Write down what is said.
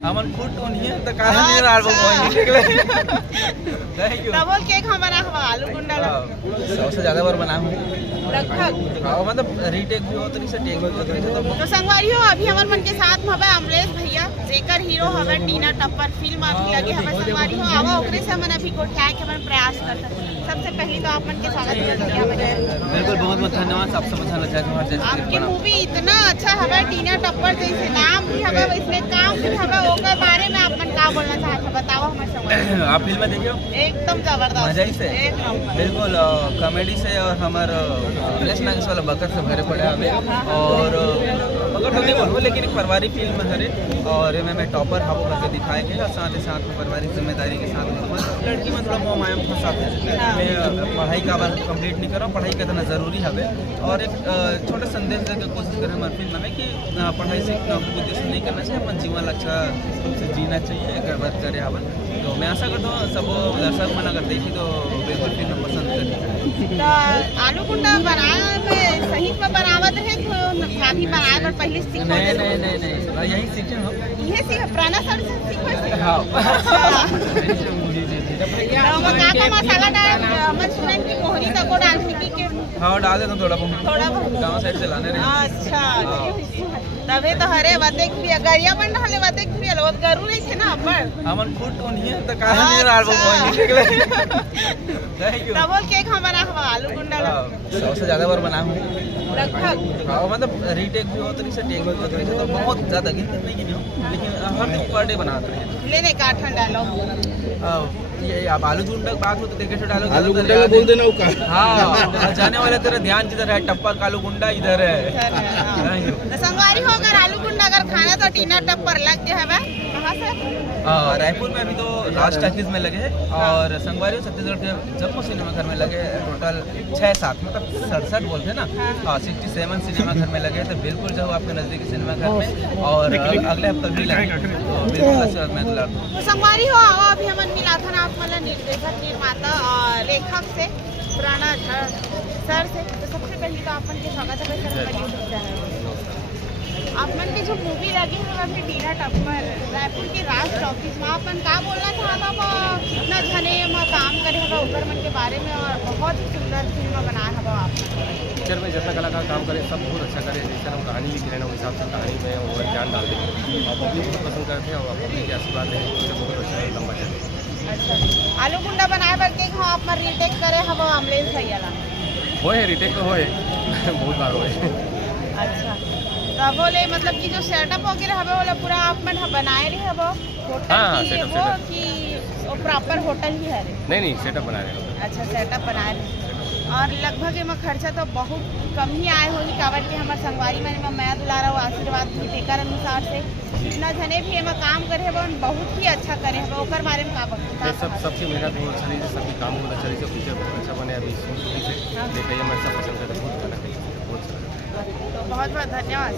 हमन फूड तो नहीं है तो काहे नहीं रहा वो निकले थैंक यू डबल केक हम बना हुआ आलू गुंडा सबसे ज्यादा बार बना हूं लगभग। हाँ मतलब रीटेक भी होता नहीं से टेक भी होता नहीं तो संगवारी हो अभी हमार मन के साथ में हवे अमलेश भैया जेकर हीरो हवे टीना टप्पर फिल्म अभी लगे हवे संगवारी हो आवा ओकरे से हमन अभी गोठाए के हमन प्रयास करते। सबसे पहले तो आप मन के स्वागत करते हैं बिल्कुल बहुत बहुत धन्यवाद सब समझना चाहते हैं आपके मूवी इतना अच्छा हवे टीना टप्पर जैसे नाम भी हवे वैसे काम भी हवे ओकर बारे में आप मन का बोलना चाहते हैं बताओ हमें संगवारी। आप फिल्म में देखियो एकदम जबरदस्त मजा ही से एक नंबर बिल्कुल कॉमेडी से और हमार प्लस नागेश वाला बकर से भरे पड़े हमें और बकर तो नहीं बोलूँ लेकिन एक पारिवारिक फिल्म है और मैं टॉपर हाबो करके दिखाएंगे और साथ ही साथ में पारिवारिक जिम्मेदारी के साथ में लड़की में थोड़ा मोह माया फंसाते हैं मैं पढ़ाई का बार कंप्लीट नहीं कर रहा हूँ पढ़ाई कितना ज़रूरी है और एक छोटा संदेश देने की कोशिश करें हमारे फिल्म में कि पढ़ाई से नौकरी के उद्देश्य नहीं करना चाहिए अपन जीवन अच्छा से जीना चाहिए एक बात करें हवन तो मैं आशा करता हूँ सब दर्शक मन अगर देखी तो बिल्कुल फिल्म पसंद करें। तो आलू गुंडा बनाए में सही में बनावत है तो भाभी बनाए पर पहले सीख नहीं यही सीखे हम ये सीख पुराना सर से सीखो हाँ जी जी जी तो का मसाला डाल हम सुना कि मोहरी तक को डाल की के हाँ डाल देता थोड़ा बहुत गाँव साइड से लाने रहे अच्छा तबे तो हरे वतेक भी गरिया बन रहले वतेक भी अलवत गरू नहीं थे ना पर हमन फूड तो नहीं है तो काहे नहीं रहा वो निकले थैंक यू डबल केक हम बना हुआ आलू गुंडा सबसे ज्यादा बार बना हूं लगभग। हाँ मतलब रीटेक भी होता नहीं से टेक भी होता नहीं तो बहुत ज्यादा गिनती नहीं गिनी हूं लेकिन हर दिन पर डे बनाते हैं लेने का ठंडा डालो ये आप आलू गुंडा की बात हो तो देखे डालो आलू गुंडा का बोल देना का हाँ जाने वाले तेरा ध्यान किधर है टप्पर आलू गुंडा इधर है तो संगवारी हो अगर आलू गुंडा अगर खाना तो टीना टप्पर लग गया है कहाँ से रायपुर में अभी तो लास्ट टाइम में लगे हैं और संगवारी छत्तीसगढ़ के जम्मू सिनेमा घर में लगे टोटल 6-7 मतलब 67 बोलते हैं ना हाँ 67 सिनेमा घर में लगे तो बिल्कुल जाओ आपके नजदीकी सिनेमा घर में और अगले हफ्ते भी लगे तो बिल्कुल मैं तो संगवारी हो आवा अभी हमन मिला था ना आप मतलब निर्देशक निर्माता और लेखक से पुराना सर से तो सबसे पहले तो आपन के स्वागत है सर यूट्यूब चैनल आप मन की जो मूवी लगी है अपने टीना टप्पर रायपुर के राष्ट्र ऑफिस में अपन का बोलना चाहता वो इतना घने में काम करे है ऊपर मन के बारे में और बहुत ही सुंदर फिल्म बनाया है आप पिक्चर में जितना कलाकार काम करे सब बहुत अच्छा करे जैसे हम कहानी लिख रहे हैं उस हिसाब से कहानी में वो ध्यान डाल दें और पब्लिक बहुत पसंद करते हैं और पब्लिक के आशीर्वाद है पिक्चर बहुत अच्छा लंबा चले। अच्छा आलू गुंडा बनाए बर के हम आप रीटेक करे हम अमलेश भैया वो है रीटेक तो हो बहुत बार हो अच्छा तो बोले मतलब कि जो सेटअप वगैरह है वो पूरा आप मन बनाए रहे वो होटल की वो कि वो प्रॉपर होटल ही है नहीं सेटअप बना रहे हैं। अच्छा सेटअप बनाए रहे और लगभग एम खर्चा तो बहुत कम ही आए होगी कावट के हमारे संगवारी में मैं दुलारा वो आशीर्वाद भी देकर अनुसार से इतना जने भी एम काम करे है बहुत ही अच्छा करे है ओकर बारे में का सबकी मेहनत बहुत अच्छा रही सबकी काम बहुत अच्छा रही पिक्चर बहुत अच्छा बने अभी से देखिए मैं सब पसंद करते बहुत अच्छा लगा तो बहुत बहुत धन्यवाद।